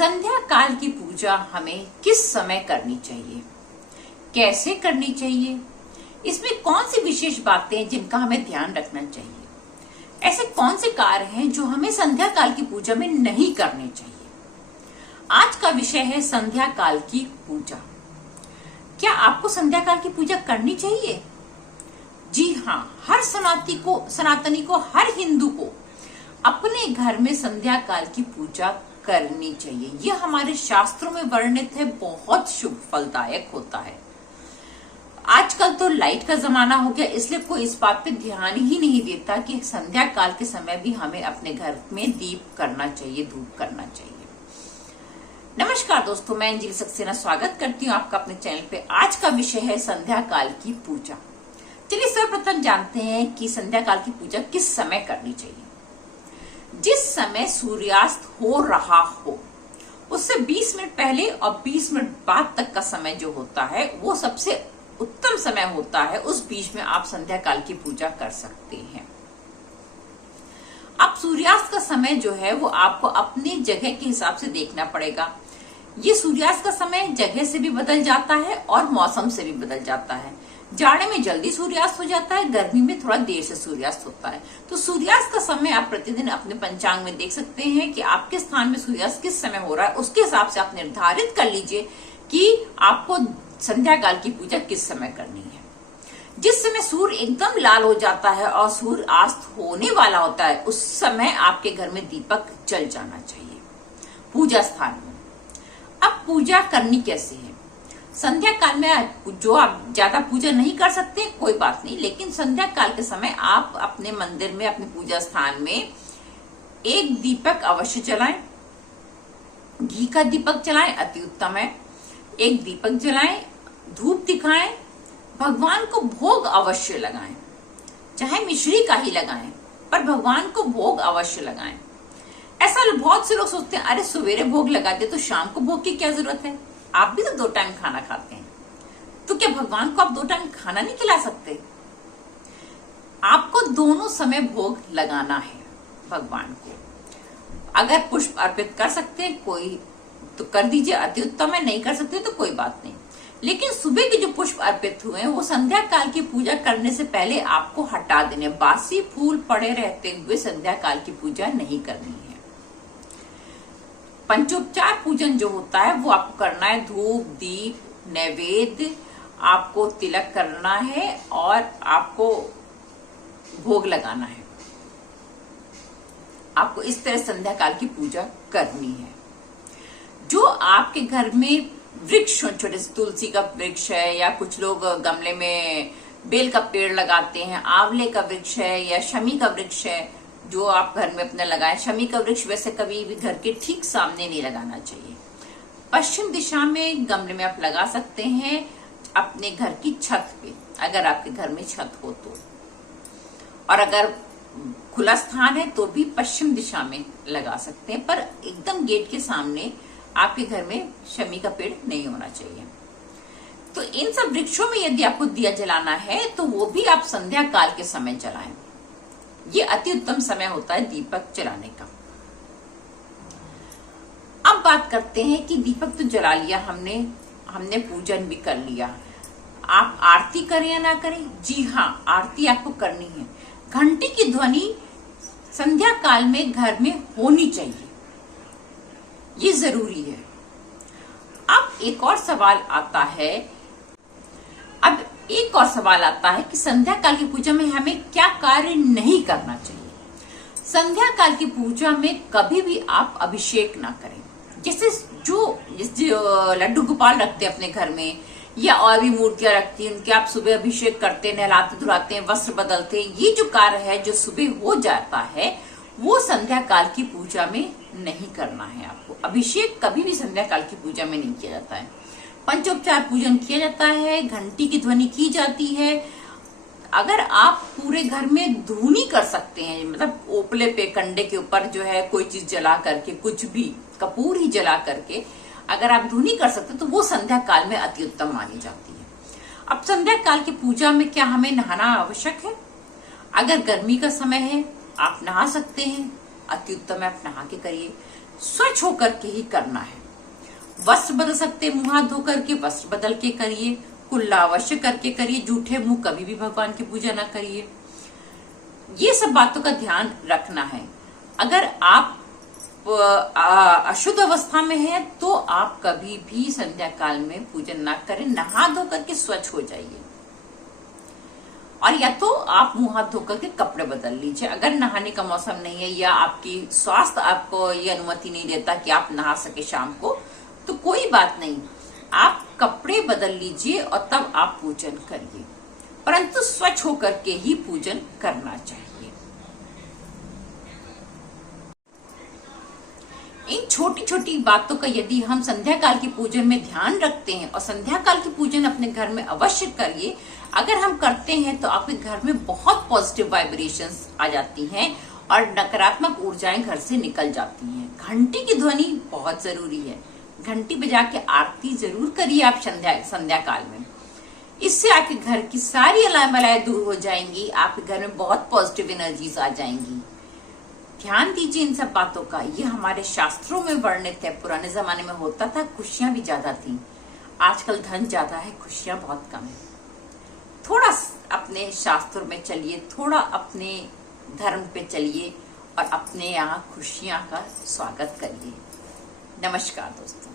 संध्या काल की पूजा हमें किस समय करनी चाहिए, कैसे करनी चाहिए, इसमें कौन सी विशेष बातें हैं जिनका हमें ध्यान रखना चाहिए, ऐसे कौन से कार्य हैं जो हमें संध्या काल की पूजा में नहीं करने चाहिए। आज का विषय है संध्या काल की पूजा। क्या आपको संध्या काल की पूजा करनी चाहिए? जी हाँ, हर सनातनी को, हर हिंदू को अपने घर में संध्या काल की पूजा करनी चाहिए। यह हमारे शास्त्रों में वर्णित है, बहुत शुभ फलदायक होता है। आजकल तो लाइट का जमाना हो गया, इसलिए कोई इस बात पे ध्यान ही नहीं देता कि संध्या काल के समय भी हमें अपने घर में दीप करना चाहिए, धूप करना चाहिए। नमस्कार दोस्तों, मैं अंजलि सक्सेना स्वागत करती हूँ आपका अपने चैनल पे। आज का विषय है संध्या काल की पूजा। चलिए सर्वप्रथम जानते हैं कि संध्या काल की पूजा किस समय करनी चाहिए। जिस समय सूर्यास्त हो रहा हो उससे 20 मिनट पहले और 20 मिनट बाद तक का समय जो होता है वो सबसे उत्तम समय होता है। उस बीच में आप संध्या काल की पूजा कर सकते हैं। अब सूर्यास्त का समय जो है वो आपको अपनी जगह के हिसाब से देखना पड़ेगा। ये सूर्यास्त का समय जगह से भी बदल जाता है और मौसम से भी बदल जाता है। जाड़े में जल्दी सूर्यास्त हो जाता है, गर्मी में थोड़ा देर से सूर्यास्त होता है। तो सूर्यास्त का समय आप प्रतिदिन अपने पंचांग में देख सकते हैं कि आपके स्थान में सूर्यास्त किस समय हो रहा है। उसके हिसाब से आप निर्धारित कर लीजिए कि आपको संध्या काल की पूजा किस समय करनी है। जिस समय सूर्य एकदम लाल हो जाता है और सूर्य अस्त होने वाला होता है, उस समय आपके घर में दीपक जल जाना चाहिए पूजा स्थान में। अब पूजा करनी कैसे है? संध्या काल में जो आप ज्यादा पूजा नहीं कर सकते कोई बात नहीं, लेकिन संध्या काल के समय आप अपने मंदिर में, अपने पूजा स्थान में एक दीपक अवश्य जलाएं। घी का दीपक जलाएं, अति उत्तम है। एक दीपक जलाएं, धूप दिखाएं, भगवान को भोग अवश्य लगाएं, चाहे मिश्री का ही लगाएं, पर भगवान को भोग अवश्य लगाएं। ऐसा बहुत से लोग सोचते हैं अरे सवेरे भोग लगा दे तो शाम को भोग की क्या जरूरत है, आप भी तो 2 टाइम खाना खाते हैं, तो क्या भगवान को आप 2 टाइम खाना नहीं खिला सकते? आपको दोनों समय भोग लगाना है भगवान को। अगर पुष्प अर्पित कर सकते हैं कोई तो कर दीजिए, अति उत्तम है। नहीं कर सकते तो कोई बात नहीं, लेकिन सुबह के जो पुष्प अर्पित हुए हैं वो संध्या काल की पूजा करने से पहले आपको हटा देने। बासी फूल पड़े रहते हुए संध्या काल की पूजा नहीं करनी है। पंचोपचार पूजन जो होता है वो आपको करना है। धूप, दीप, नैवेद्य, आपको तिलक करना है और आपको भोग लगाना है। आपको इस तरह संध्या काल की पूजा करनी है। जो आपके घर में वृक्ष, छोटे से तुलसी का वृक्ष है, या कुछ लोग गमले में बेल का पेड़ लगाते हैं, आंवले का वृक्ष है या शमी का वृक्ष है, जो आप घर में अपने लगाएं। शमी का वृक्ष वैसे कभी भी घर के ठीक सामने नहीं लगाना चाहिए। पश्चिम दिशा में गमले में आप लगा सकते हैं, अपने घर की छत पे, अगर आपके घर में छत हो तो। और अगर खुला स्थान है तो भी पश्चिम दिशा में लगा सकते हैं, पर एकदम गेट के सामने आपके घर में शमी का पेड़ नहीं होना चाहिए। तो इन सब वृक्षों में यदि आपको दिया जलाना है तो वो भी आप संध्या काल के समय जलाएं। ये अति उत्तम समय होता है दीपक जलाने का। अब बात करते हैं कि दीपक तो जला लिया हमने पूजन भी कर लिया। आप आरती करें या ना करें? जी हाँ, आरती आपको करनी है। घंटी की ध्वनि संध्या काल में घर में होनी चाहिए, ये जरूरी है। अब एक और सवाल आता है कि संध्या काल की पूजा में हमें क्या कार्य नहीं करना चाहिए। संध्या काल की पूजा में कभी भी आप अभिषेक ना करें। जैसे जो लड्डू गोपाल रखते हैं अपने घर में, या और भी मूर्तियां रखती हैं, उनके आप सुबह अभिषेक करते हैं, नहलाते धुलाते हैं, वस्त्र बदलते हैं। ये जो कार्य है जो सुबह हो जाता है वो संध्या काल की पूजा में नहीं करना है। आपको अभिषेक कभी भी संध्या काल की पूजा में नहीं किया जाता है। पंचोपचार पूजन किया जाता है, घंटी की ध्वनि की जाती है। अगर आप पूरे घर में धूनी कर सकते हैं, मतलब ओपले पे, कंडे के ऊपर जो है कोई चीज जला करके, कुछ भी कपूर ही जला करके अगर आप धूनी कर सकते तो वो संध्या काल में अति उत्तम मानी जाती है। अब संध्या काल की पूजा में क्या हमें नहाना आवश्यक है? अगर गर्मी का समय है आप नहा सकते हैं, अति उत्तम है, आप नहा के करिए। स्वच्छ होकर के ही करना है। वस्त्र बदल सकते हैं, मुंह हाथ धो करके वस्त्र बदल के करिए, कुल्ला अवश्य करके करिए, जूठे मुंह कभी भी भगवान की पूजा ना करिए। ये सब बातों का ध्यान रखना है। अगर आप अशुद्ध अवस्था में है तो आप कभी भी संध्या काल में पूजन ना करें, नहा धो करके स्वच्छ हो जाइए। और या तो आप मुंह हाथ धो करके कपड़े बदल लीजिए। अगर नहाने का मौसम नहीं है या आपकी स्वास्थ्य आपको ये अनुमति नहीं देता कि आप नहा सके शाम को, तो कोई बात नहीं, आप कपड़े बदल लीजिए और तब आप पूजन करिए, परंतु स्वच्छ होकर के ही पूजन करना चाहिए। इन छोटी छोटी बातों का यदि हम संध्या काल की पूजन में ध्यान रखते हैं और संध्या काल की पूजन अपने घर में अवश्य करिए, अगर हम करते हैं तो आपके घर में बहुत पॉजिटिव वाइब्रेशंस आ जाती हैं और नकारात्मक ऊर्जाएं घर से निकल जाती हैं। घंटी की ध्वनि बहुत जरूरी है, घंटी बजा के आरती जरूर करिए आप संध्या काल में। इससे आपके घर की सारी अलाय बलाएं दूर हो जाएंगी, आपके घर में बहुत पॉजिटिव एनर्जीज आ जाएंगी। ध्यान दीजिए इन सब बातों का, ये हमारे शास्त्रों में वर्णित है। पुराने जमाने में होता था, खुशियां भी ज्यादा थी, आजकल धन ज्यादा है, खुशियां बहुत कम है। थोड़ा अपने शास्त्रों में चलिए, थोड़ा अपने धर्म पे चलिए और अपने यहाँ खुशियां का स्वागत करिए। नमस्कार दोस्तों।